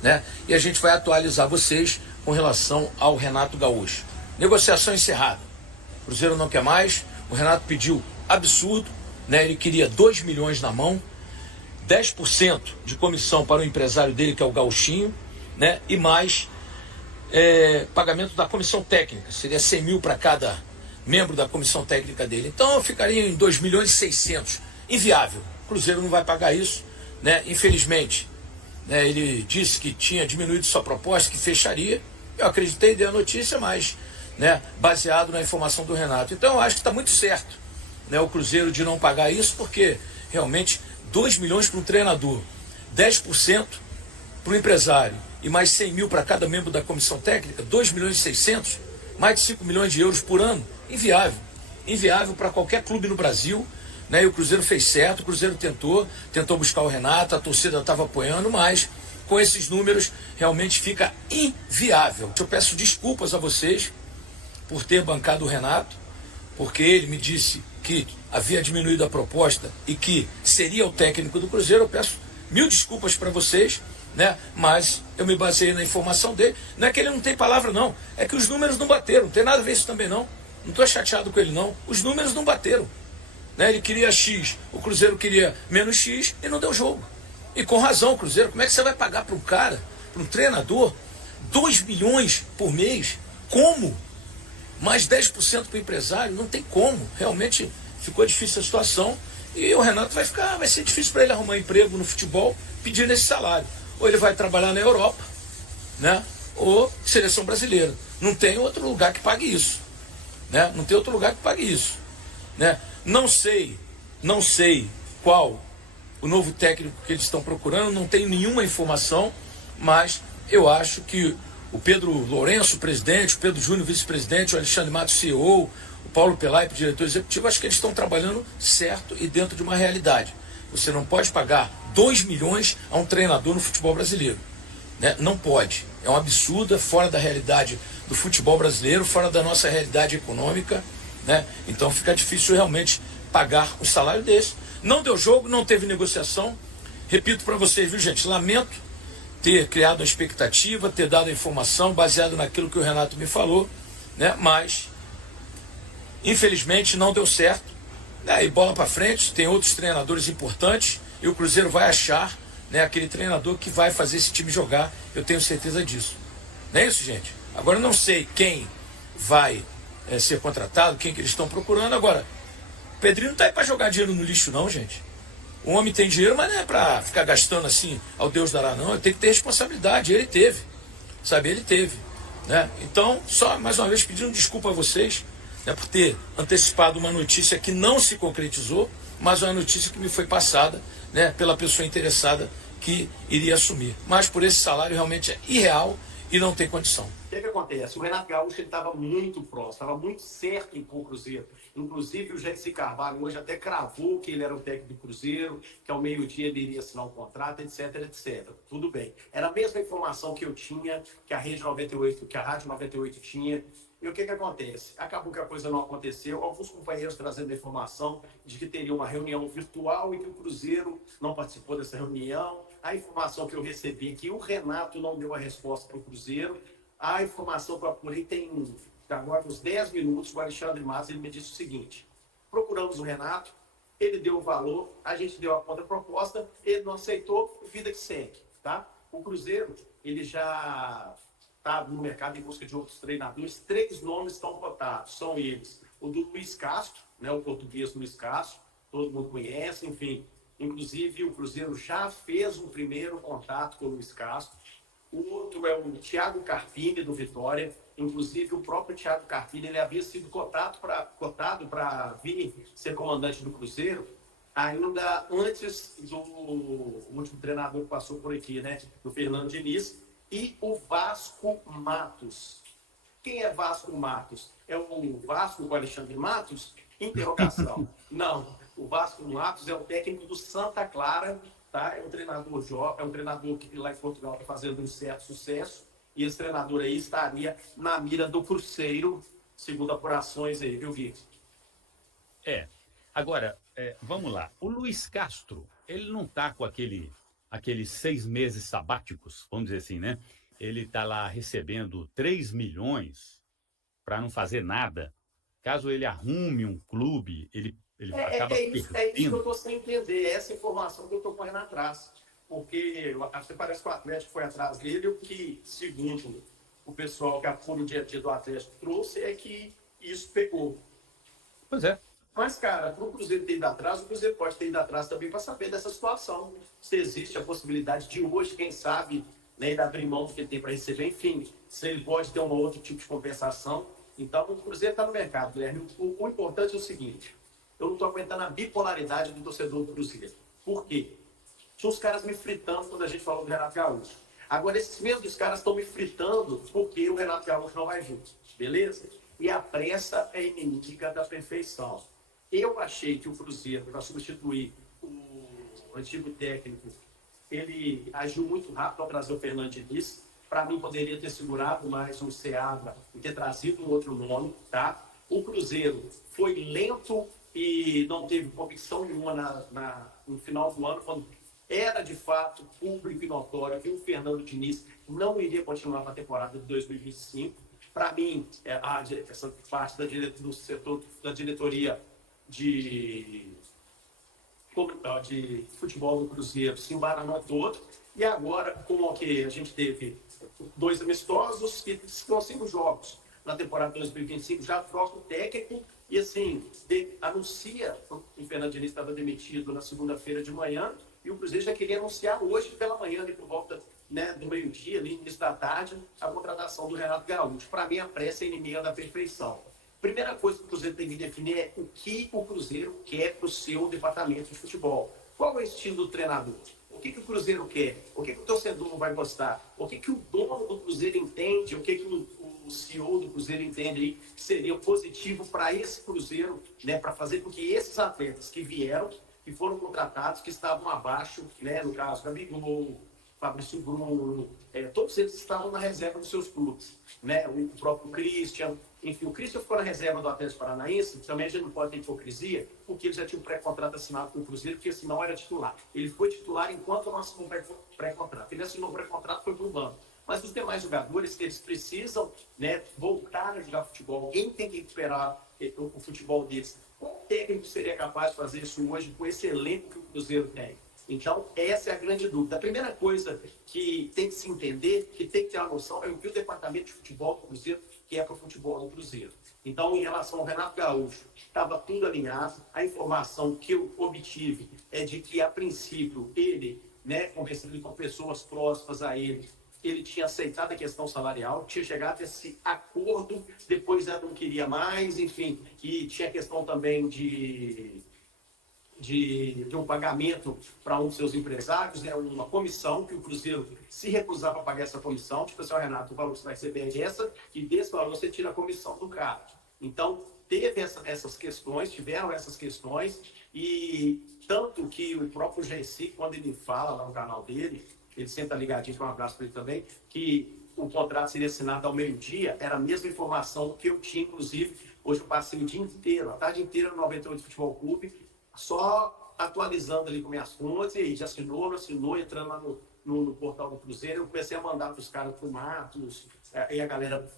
né? E a gente vai atualizar vocês com relação ao Renato Gaúcho. Negociação encerrada. O Cruzeiro não quer mais. O Renato pediu absurdo, né? Ele queria 2 milhões na mão, 10% de comissão para o empresário dele, que é o Gauchinho, né? E mais pagamento da comissão técnica. Seria 100 mil para cada membro da comissão técnica dele. Então eu ficaria em 2 milhões e 600. Inviável. O Cruzeiro não vai pagar isso, né? Infelizmente, né? Ele disse que tinha diminuído sua proposta, que fecharia. Eu acreditei, dei a notícia, mas, né, baseado na informação do Renato. Então eu acho que está muito certo, né, o Cruzeiro de não pagar isso, porque realmente 2 milhões para um treinador, 10% para o empresário e mais 100 mil para cada membro da comissão técnica, 2 milhões e 600, mais de 5 milhões de euros por ano, inviável. Inviável para qualquer clube no Brasil, né? E o Cruzeiro fez certo, o Cruzeiro tentou buscar o Renato, a torcida estava apoiando, mas com esses números realmente fica inviável. Eu peço desculpas a vocês por ter bancado o Renato, porque ele me disse que havia diminuído a proposta e que seria o técnico do Cruzeiro. Eu peço mil desculpas para vocês, né? Mas eu me baseei na informação dele. Não é que ele não tem palavra, não. É que os números não bateram. Não tem nada a ver isso também, não. Não estou chateado com ele, não. Os números não bateram, né? Ele queria X, o Cruzeiro queria menos X e não deu jogo. E com razão, o Cruzeiro. Como é que você vai pagar para um cara, para um treinador, 2 milhões por mês? Como? Mais 10% para o empresário? Não tem como. Realmente ficou difícil a situação. E o Renato vai ser difícil para ele arrumar emprego no futebol pedindo esse salário. Ou ele vai trabalhar na Europa, né? Ou seleção brasileira. Não tem outro lugar que pague isso, né? Não tem outro lugar que pague isso, né? Não sei qual o novo técnico que eles estão procurando, não tenho nenhuma informação, mas eu acho que o Pedro Lourenço, presidente, o Pedro Júnior, vice-presidente, o Alexandre Matos, CEO, o Paulo Pelaipe, diretor executivo, acho que eles estão trabalhando certo e dentro de uma realidade. Você não pode pagar 2 milhões a um treinador no futebol brasileiro, né? Não pode. É um absurdo, é fora da realidade do futebol brasileiro, fora da nossa realidade econômica, né? Então fica difícil realmente pagar um salário desse. Não deu jogo, não teve negociação. Repito para vocês, viu, gente? Lamento ter criado a expectativa, ter dado a informação baseado naquilo que o Renato me falou, né? Mas infelizmente não deu certo, né? E bola para frente, tem outros treinadores importantes e o Cruzeiro vai achar, né, aquele treinador que vai fazer esse time jogar. Eu tenho certeza disso. Não é isso, gente? Agora eu não sei quem vai ser contratado, quem que eles estão procurando. Agora, o Pedrinho não tá aí para jogar dinheiro no lixo, não, gente. O homem tem dinheiro, mas não é para ficar gastando assim ao Deus dará, não. Ele tem que ter responsabilidade. Ele teve, sabe? Ele teve, né? Então, só mais uma vez pedindo desculpa a vocês, né, por ter antecipado uma notícia que não se concretizou, mas uma notícia que me foi passada, né, pela pessoa interessada que iria assumir. Mas por esse salário realmente é irreal e não tem condição. O que acontece? O Renato Gaúcho estava muito próximo, estava muito certo em pôr o Cruzeiro. Inclusive, o Jesse Carvalho hoje até cravou que ele era o técnico do Cruzeiro, que ao meio-dia ele iria assinar um contrato, etc, etc. Tudo bem. Era a mesma informação que eu tinha, que a Rede 98, que a Rádio 98 tinha. E o que acontece? Acabou que a coisa não aconteceu. Alguns companheiros trazendo a informação de que teria uma reunião virtual e que o Cruzeiro não participou dessa reunião. A informação que eu recebi é que o Renato não deu a resposta para o Cruzeiro. A informação que eu apurei tem agora uns 10 minutos, o Alexandre Matos, ele me disse o seguinte: procuramos o Renato, ele deu o valor, a gente deu a contraproposta, ele não aceitou, vida que segue, tá? O Cruzeiro, ele já está no mercado em busca de outros treinadores. 3 nomes estão cotados, são eles: o do Luiz Castro, né, o português Luiz Castro, todo mundo conhece, enfim. Inclusive, o Cruzeiro já fez um primeiro contato com o Luiz Castro. O outro é o Thiago Carpini, do Vitória. Inclusive, o próprio Thiago Carpini, ele havia sido cotado para vir ser comandante do Cruzeiro ainda antes do último treinador que passou por aqui, né? Do Fernando Diniz. E o Vasco Matos. Quem é Vasco Matos? É o Vasco com Alexandre Matos? Interrogação. Não. O Vasco Matos é o técnico do Santa Clara, tá? É um treinador jovem, é um treinador que lá em Portugal está fazendo um certo sucesso. E esse treinador aí estaria na mira do Cruzeiro, segundo apurações aí, viu, Vitor? Agora, vamos lá. O Luiz Castro, ele não está com aquele aqueles 6 meses sabáticos, vamos dizer assim, né? Ele está lá recebendo 3 milhões para não fazer nada. Caso ele arrume um clube, ele acaba É isso que eu perdendo. estou sem entender, é essa informação que eu estou correndo atrás. Porque até parece que o Atlético foi atrás dele, o que, segundo o pessoal que apura o dia a dia do Atlético trouxe, é que isso pegou. Pois é. Mas, cara, para o Cruzeiro ter ido atrás, o Cruzeiro pode ter ido atrás também para saber dessa situação. Se existe a possibilidade de hoje, quem sabe, né, ele abrir mão do que ele tem para receber, enfim, se ele pode ter um outro tipo de compensação. Então, o Cruzeiro está no mercado, Guilherme. O importante é o seguinte: eu não estou aguentando a bipolaridade do torcedor do Cruzeiro. Por quê? Tinha os caras me fritando quando a gente falou do Renato Gaúcho. Agora, esses mesmos caras estão me fritando porque o Renato Gaúcho não vai junto, beleza? E a pressa é inimiga da perfeição. Eu achei que o Cruzeiro, para substituir o antigo técnico, ele agiu muito rápido ao trazer o Fernando Diniz. Para mim, poderia ter segurado mais um Seabra e ter trazido um outro nome, tá? O Cruzeiro foi lento e não teve convicção nenhuma no final do ano, quando era de fato público e notório que o Fernando Diniz não iria continuar para a temporada de 2025. Para mim, essa parte do setor da diretoria de futebol do Cruzeiro se embaranou todo. E agora, como que a gente teve 2 amistosos e são 5 jogos na temporada 2025, já troca o técnico e assim, anuncia que o Fernando Diniz estava demitido na segunda-feira de manhã e o Cruzeiro já queria anunciar hoje pela manhã, ali por volta, né, do meio-dia, ali, início da tarde, a contratação do Renato Gaúcho. Para mim, a pressa é inimiga da perfeição. Primeira coisa que o Cruzeiro tem que definir é o que o Cruzeiro quer para o seu departamento de futebol. Qual é o estilo do treinador? O que o Cruzeiro quer? O que o torcedor vai gostar? O que o dono do Cruzeiro entende? O que o CEO do Cruzeiro entende aí que seria positivo para esse Cruzeiro, né, para fazer com que esses atletas que vieram, que foram contratados, que estavam abaixo, né, no caso Gabigol, Fabrício Bruno, todos eles estavam na reserva dos seus clubes, né? O próprio Christian, enfim, o Christian ficou na reserva do Atlético Paranaense, também a gente não pode ter hipocrisia, porque ele já tinha um pré-contrato assinado com o Cruzeiro, porque senão era titular. Ele foi titular enquanto não assinou um pré-contrato. Ele assinou o pré-contrato, foi para o banco. Mas os demais jogadores, eles precisam, né, voltar a jogar futebol. Alguém tem que recuperar o futebol deles. Qual técnico seria capaz de fazer isso hoje com esse elenco que o Cruzeiro tem? Então, essa é a grande dúvida. A primeira coisa que tem que se entender, que tem que ter uma noção, é o que o departamento de futebol do Cruzeiro quer para o futebol do Cruzeiro. Então, em relação ao Renato Gaúcho, estava tudo alinhado. A informação que eu obtive é de que, a princípio, ele, né, conversando com pessoas próximas a ele, ele tinha aceitado a questão salarial, tinha chegado a esse acordo, depois já não queria mais, enfim, e tinha a questão também de um pagamento para um dos seus empresários, né, uma comissão que o Cruzeiro se recusar para pagar essa comissão, tipo assim, Renato, o valor que você vai receber é essa, e desse valor você tira a comissão do cara. Então, teve essas questões, tiveram essas questões, e tanto que o próprio GC, quando ele fala lá no canal dele, ele senta ligadinho, com um abraço para ele também, que o contrato seria assinado ao meio-dia, era a mesma informação que eu tinha, inclusive, hoje eu passei o dia inteiro, a tarde inteira no 98 Futebol Clube, só atualizando ali com minhas fontes, e aí já assinou, não assinou, entrando lá no portal do Cruzeiro, eu comecei a mandar para os caras pro Matos, e a galera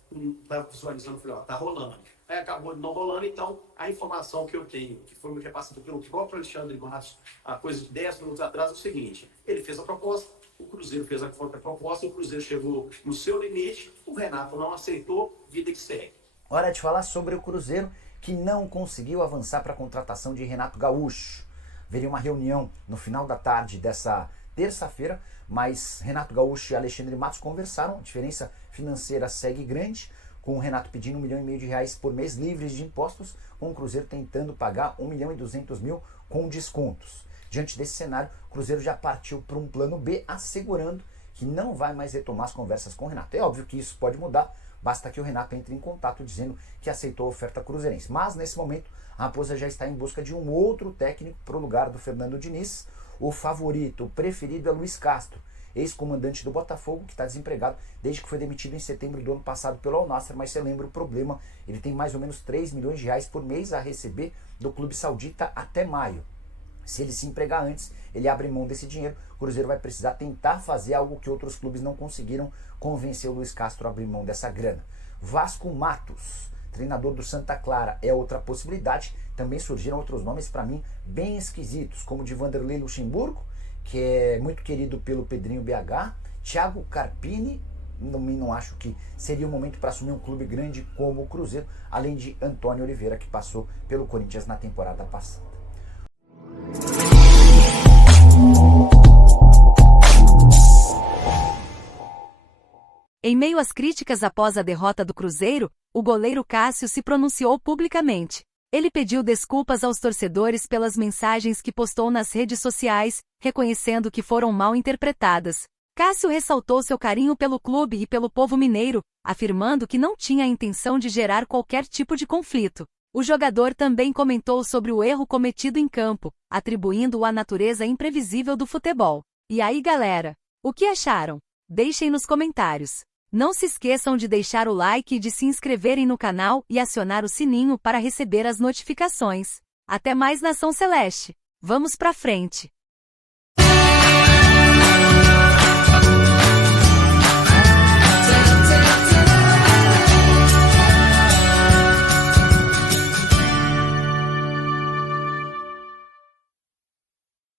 tá visualizando, falei, ó, tá rolando. Aí acabou não rolando, então a informação que eu tenho, que foi me repassada pelo próprio Alexandre Matos, há coisa de 10 minutos atrás, é o seguinte: ele fez a proposta, o Cruzeiro fez a contraproposta, o Cruzeiro chegou no seu limite, o Renato não aceitou, vida que segue. Hora de falar sobre o Cruzeiro, que não conseguiu avançar para a contratação de Renato Gaúcho. Haveria uma reunião no final da tarde dessa terça-feira, mas Renato Gaúcho e Alexandre Matos conversaram. A diferença financeira segue grande, com o Renato pedindo R$1,5 milhão por mês livres de impostos, com o Cruzeiro tentando pagar R$1,2 milhão com descontos. Diante desse cenário, o Cruzeiro já partiu para um plano B, assegurando que não vai mais retomar as conversas com o Renato. É óbvio que isso pode mudar, basta que o Renato entre em contato dizendo que aceitou a oferta cruzeirense. Mas, nesse momento, a Raposa já está em busca de um outro técnico para o lugar do Fernando Diniz. O favorito, o preferido é Luiz Castro, ex-comandante do Botafogo, que está desempregado desde que foi demitido em setembro do ano passado pelo Al Nassr. Mas você lembra o problema, ele tem mais ou menos R$3 milhões por mês a receber do clube saudita até maio. Se ele se empregar antes, ele abre mão desse dinheiro. O Cruzeiro vai precisar tentar fazer algo que outros clubes não conseguiram, convencer o Luiz Castro a abrir mão dessa grana. Vasco Matos, treinador do Santa Clara, é outra possibilidade. Também surgiram outros nomes para mim bem esquisitos, como o de Vanderlei Luxemburgo, que é muito querido pelo Pedrinho BH, Thiago Carpini, não acho que seria o momento para assumir um clube grande como o Cruzeiro, além de Antônio Oliveira, que passou pelo Corinthians na temporada passada. Em meio às críticas após a derrota do Cruzeiro, o goleiro Cássio se pronunciou publicamente. Ele pediu desculpas aos torcedores pelas mensagens que postou nas redes sociais, reconhecendo que foram mal interpretadas. Cássio ressaltou seu carinho pelo clube e pelo povo mineiro, afirmando que não tinha a intenção de gerar qualquer tipo de conflito. O jogador também comentou sobre o erro cometido em campo, atribuindo-o à natureza imprevisível do futebol. E aí, galera? O que acharam? Deixem nos comentários. Não se esqueçam de deixar o like e de se inscreverem no canal e acionar o sininho para receber as notificações. Até mais, Nação Celeste! Vamos pra frente!